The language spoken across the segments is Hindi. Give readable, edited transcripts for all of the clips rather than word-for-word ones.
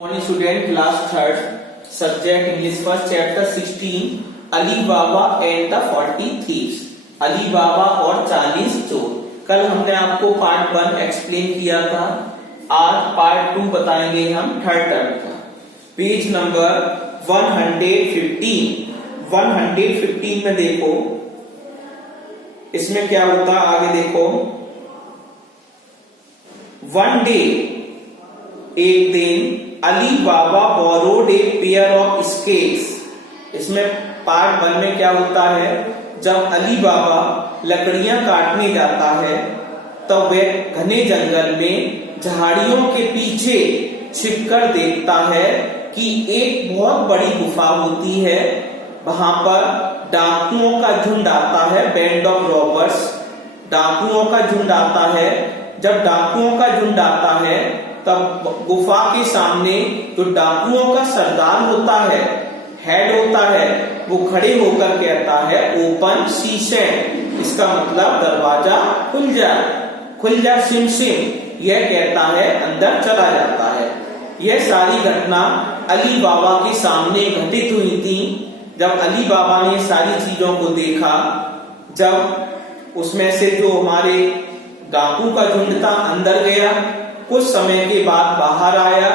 Morning student, class 3rd, subject English first chapter 16, Ali Baba and the 40 thieves, Ali Baba और 40 चोर। कल हमने आपको पार्ट 1 एक्सप्लेन किया था, आज पार्ट 2 बताएंगे हम थर्ड टर्म का। पेज नंबर 115 में देखो, इसमें क्या होता आगे देखो। वन डे, एक दिन, Ali Baba borrowed a pair of scales. इसमें पार्ट 1 में क्या होता है, जब अली बाबा लकड़ियां काटने जाता है तब वह घने जंगल में झाड़ियों के पीछे छिपकर देखता है कि एक बहुत बड़ी गुफा होती है। वहां पर डाकुओं का झुंड आता है, बैंड ऑफ रॉबर्स, डाकुओं का झुंड आता है। जब डाकुओं का झुंड आता है तब गुफा के सामने जो डाकुओं का सरदार होता है, हेड होता है, वो खड़े होकर कहता है ओपन शीशम। इसका मतलब दरवाजा खुल जा सिम सिम। यह कहता है अंदर चला जाता है। यह सारी घटना अली बाबा के सामने घटित हुई थी। जब अली बाबा ने सारी चीजों को देखा, जब उसमें से जो हमारे डाकू का झुंड था अंदर गया, कुछ समय के बाद बाहर आया,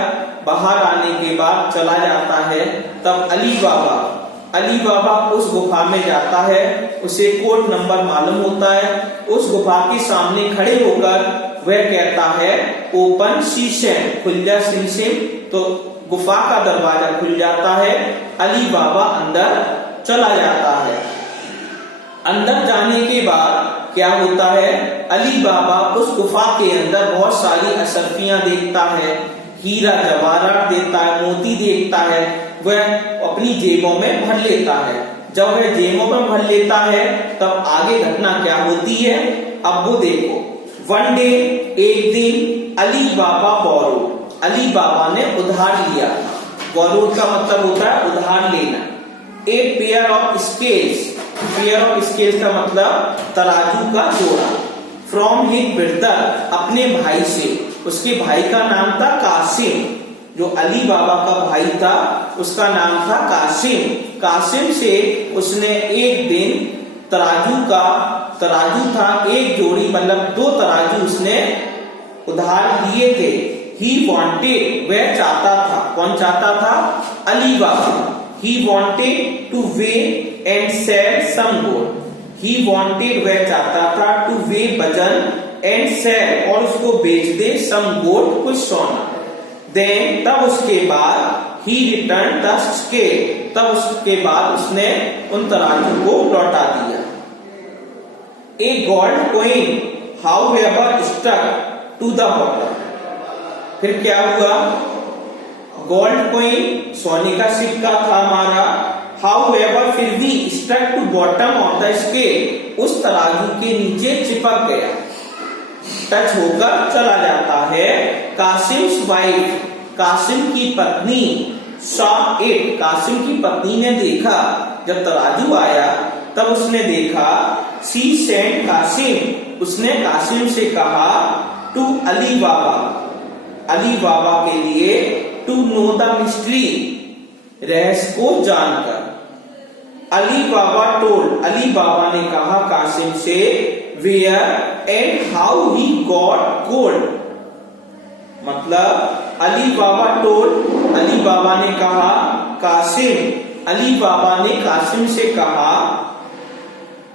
बाहर आने के बाद चला जाता है, तब अली बाबा उस गुफा में जाता है। उसे कोड नंबर मालूम होता है। उस गुफा के सामने खड़े होकर वह कहता है ओपन शीशम, खुल जा सिम। तो गुफा का दरवाजा खुल जाता है, अली बाबा अंदर चला जाता है। अंदर जाने के बाद क्या होता है, अली बाबा उस गुफा के अंदर बहुत सारी अशरफियां देखता है, हीरा जवाहरात देखता है, मोती देखता है। वह अपनी जेबों में भर लेता है। जब वह जेबों में भर लेता है तब आगे घटना क्या होती है, अब वो देखो। वन डे, एक दिन, अली बाबा बोरो, अली बाबा ने उधार लिया। बोरो का मतलब होता है उधार लेना। एक pair of scales, pair of scales का मतलब तराजू का जोड़ा। फ्रॉम हिज ब्रदर, अपने भाई से। उसके भाई का नाम था कासिम। जो अली बाबा का भाई था उसका नाम था कासिम। कासिम से उसने एक दिन तराजू था, एक जोड़ी मतलब 2 तराजू उसने उधार दिए थे। ही वॉन्टेड, वह चाहता था, कौन चाहता था, अली बाबा। He wanted to weigh and sell some gold. He wanted, वह चाहता था, to weigh वजन and sell, और उसको बेच दे, some gold, कुछ सोना। Then, तब उसके बाद he returned the scale, तब उसके बाद उसने उन तराजू को लौटा दिया। A gold coin, however, stuck to the bottom. फिर क्या हुआ, गोल्ड कॉइन, सोने का सिक्का था हमारा, हाउएवर, फिर भी stuck to bottom of the scale, उस तराजू के नीचे चिपक गया, टच होकर चला जाता है। कासिम्स वाइफ, कासिम की पत्नी, सॉ इट, कासिम की पत्नी ने देखा। जब तराजू आया तब उसने देखा। शी सेंट कासिम, उसने कासिम से कहा to Ali Baba, Ali Baba के लिए, टू नो द मिस्ट्री, रहस्य को जानकर। Ali Baba told, Ali Baba ने कहा कासिम से, where and how he got gold. मतलब Ali Baba told, Ali Baba ने कहा कासिम, अली बाबा ने कासिम से कहा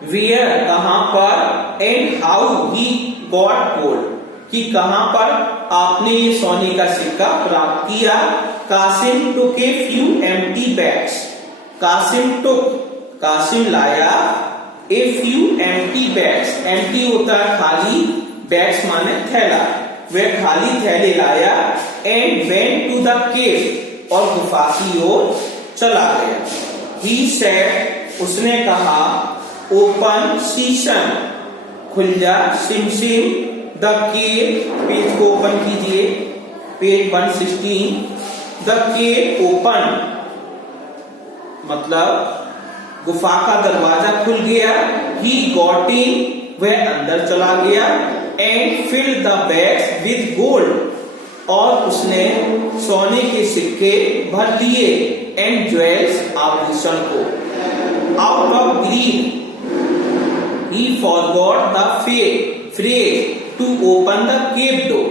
वेयर, कहां पर, and how he got gold, कि कहां पर आपने ये सोने का सिक्का प्राप्त किया। Cassim took a few empty bags, Cassim लाया a few empty bags, empty होता है खाली, बैग्स माने थैला, वह खाली थैले लाया। And went to the cave, और गुफा की ओर चला गया। ही सेड, उसने कहा ओपन शीशम, खुल जा SIM SIM. The cave, page को ओपन कीजिए, पेज 116। द केव ओपन, मतलब गुफा का दरवाजा खुल गया। ही गॉट इन, वह अंदर चला गया। And filled the bags with gold, और उसने सोने के सिक्के भर लिए एंड ज्वेल्स आभूषण को। Out of greed he forgot the phrase to open the cave door।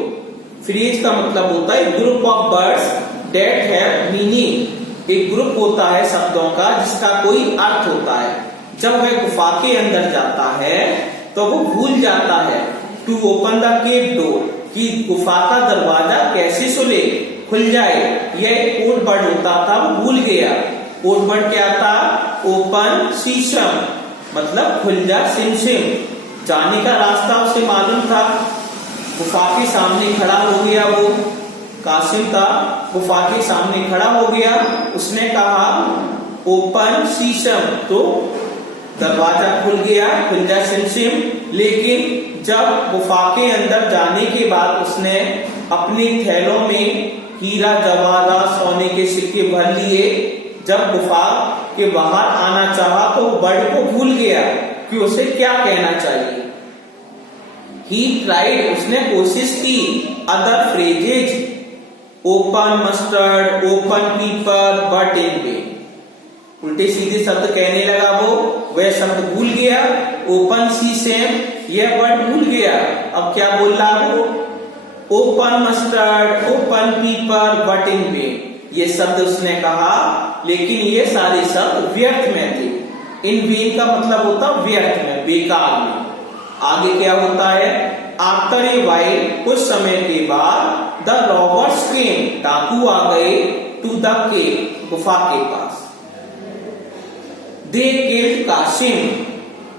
Phrase का मतलब होता है group of words that have meaning। एक ग्रुप होता है शब्दों का जिसका कोई अर्थ होता है। जब वह गुफा के अंदर जाता है तो वो भूल जाता है to open the cave door, कि गुफा का दरवाजा कैसे खुल जाए। यह एक कोड वर्ड होता था, वो भूल गया। कोड वर्ड क्या था? ओपन शीशम, मतलब खुल जा सिम। जाने का रास्ता उसे मालूम था। गुफा के सामने खड़ा हो गया, वो कासिम था, गुफा के सामने खड़ा हो गया। उसने कहा ओपन शीशम, तो दरवाजा खुल गया, खुल जा सिम। लेकिन जब गुफा के अंदर जाने के बाद उसने अपने थैलों में हीरा जवाहरात सोने के सिक्के भर लिए, जब गुफा के बाहर आना चाहा तो वर्ड को भूल गया कि उसे क्या कहना चाहिए। ही ट्राइड, उसने कोशिश की, other phrases, open mustard, open पीपर, बट इन वेन। उल्टे सीधे शब्द कहने लगा वो, वह शब्द भूल गया। ओपन शीशम, यह वर्ड भूल गया। अब क्या बोल रहा वो? ओपन मस्टर्ड, ओपन पीपर, बट इन वेन। ये शब्द उसने कहा, लेकिन ये सारे शब्द व्यर्थ में थे। इन वेन का मतलब होता व्यर्थ में, बेकार में। आगे क्या होता है? आफ्टर ए वाइल, कुछ समय के बाद, द रॉबर्स केम, डाकू आ गए, टू द केव, गुफा के पास। दे किल्ड कासिम,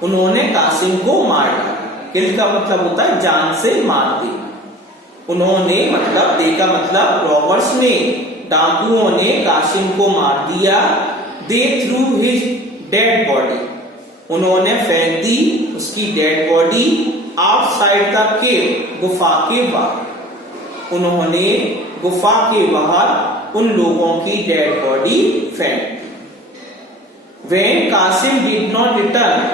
उन्होंने कासिम को मार डाला। किल्ड का मतलब होता है जान से मार दी। उन्होंने मतलब दे का मतलब रॉबर्स ने, डाकुओं ने कासिम को मार दिया। दे थ्रू हिज डेड बॉडी, उन्होंने फेंक दी उसकी dead body outside the cave, गुफा के बाहर। उन्होंने गुफा के बाहर उन लोगों की डेड बॉडी फेंक दी। When Qasim did not return,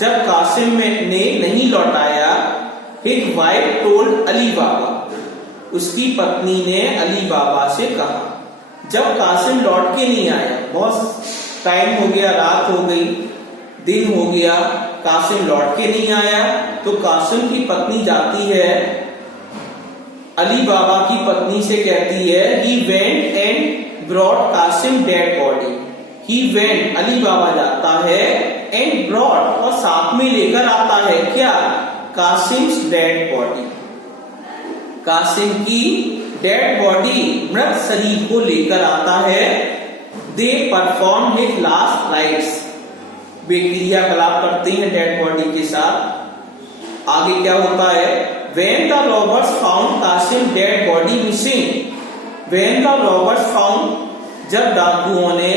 जब कासिम ने नहीं लौटाया, his wife told अली बाबा, उसकी पत्नी ने अली बाबा से कहा। जब कासिम लौट के नहीं आया, बहुत टाइम हो गया, रात हो गई, दिन हो गया, कासिम लौट के नहीं आया, तो कासिम की पत्नी जाती है अली बाबा की पत्नी से, कहती है he went and brought Qasim dead body। he went, Ali बाबा जाता है, and brought, और साथ में लेकर आता है क्या? कासिम्स डेड बॉडी, कासिम की डेड बॉडी, मृत शरीर को लेकर आता है। They perform his last rites, वे क्रियाकलाप करते हैं डेड बॉडी के साथ। आगे क्या होता है? When the robbers found Kasim dead body missing, when the robbers found, जब डाकुओं ने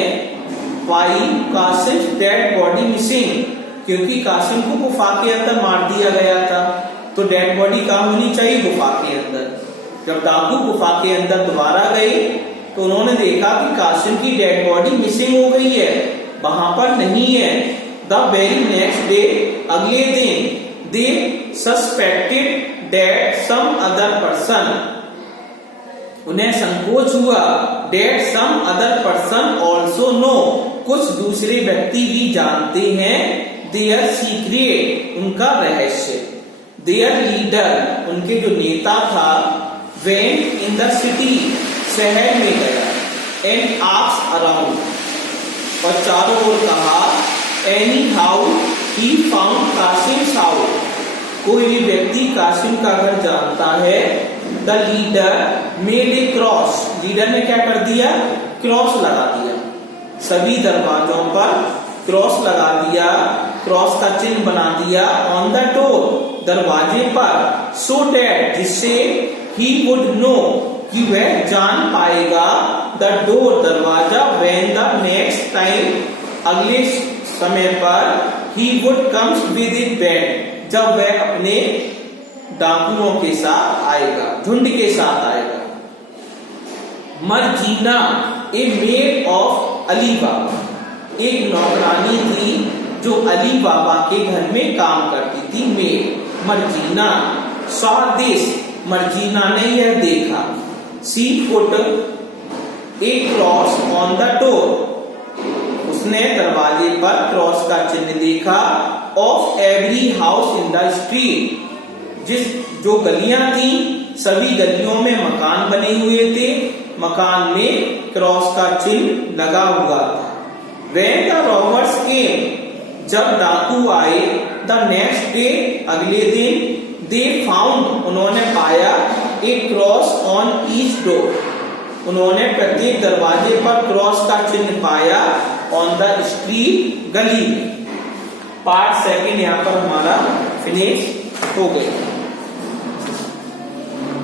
पाई कासिम डेड बॉडी मिसिंग, क्योंकि कासिम को गुफा के अंदर मार दिया गया था, तो डेड बॉडी कहाँ होनी चाहिए? गुफा के अंदर। जब डाकू गुफा के अंदर दोबारा गए तो उन्होंने देखा कि कासिम की डेड बॉडी मिसिंग हो गई है, वहां पर नहीं है। द वेरी नेक्स्ट डे, अगले दिन, they suspected that some other person, उन्हें संकोच हुआ, that some other person also know, कुछ दूसरे व्यक्ति भी जानते हैं, देयर सीक्रेट, उनका रहस्य। देयर लीडर, उनके जो नेता था, वेंट इन द सिटी, शहर में गया, एंड आस्क्ड अराउंड, और चारों ओर कहा, anyhow he found Cassim's house, कोई भी व्यक्ति कासिम का घर जानता है। The leader made a cross, leader ने क्या कर दिया? क्रॉस लगा दिया, सभी दरवाजों पर क्रॉस लगा दिया, क्रॉस का चिन्ह बना दिया ऑन द डोर, दरवाजे पर, सो दैट, जिससे ही वुड नो, कि वह जान पाएगा, द डोर, दरवाजा, व्हेन द नेक्स्ट टाइम, अगले समय पर, he would comes with it band, जब वह अपने डाकुओं के साथ आएगा, झुंड के साथ आएगा। मर्जीना, ए मेड ऑफ अली बाबा, एक नौकरानी थी जो अली बाबा के घर में काम करती थी, made. Marjina saw this, Marjina ने यह देखा, she put A cross on the door, उसने दरवाजे पर क्रॉस का चिन्ह देखा। Of every house in the street, जो गलियां थी सभी गलियों में मकान बने हुए थे, मकान में क्रॉस का चिन्ह लगा हुआ था। When the robbers came, जब डाकू आए, the next day, अगले दिन, they found, उन्होंने पाया, a cross on each door, उन्होंने प्रत्येक दरवाजे पर क्रॉस का चिन्ह पाया, on the street, गली में। पार्ट सेकंड यहाँ पर हमारा फिनिश हो गया।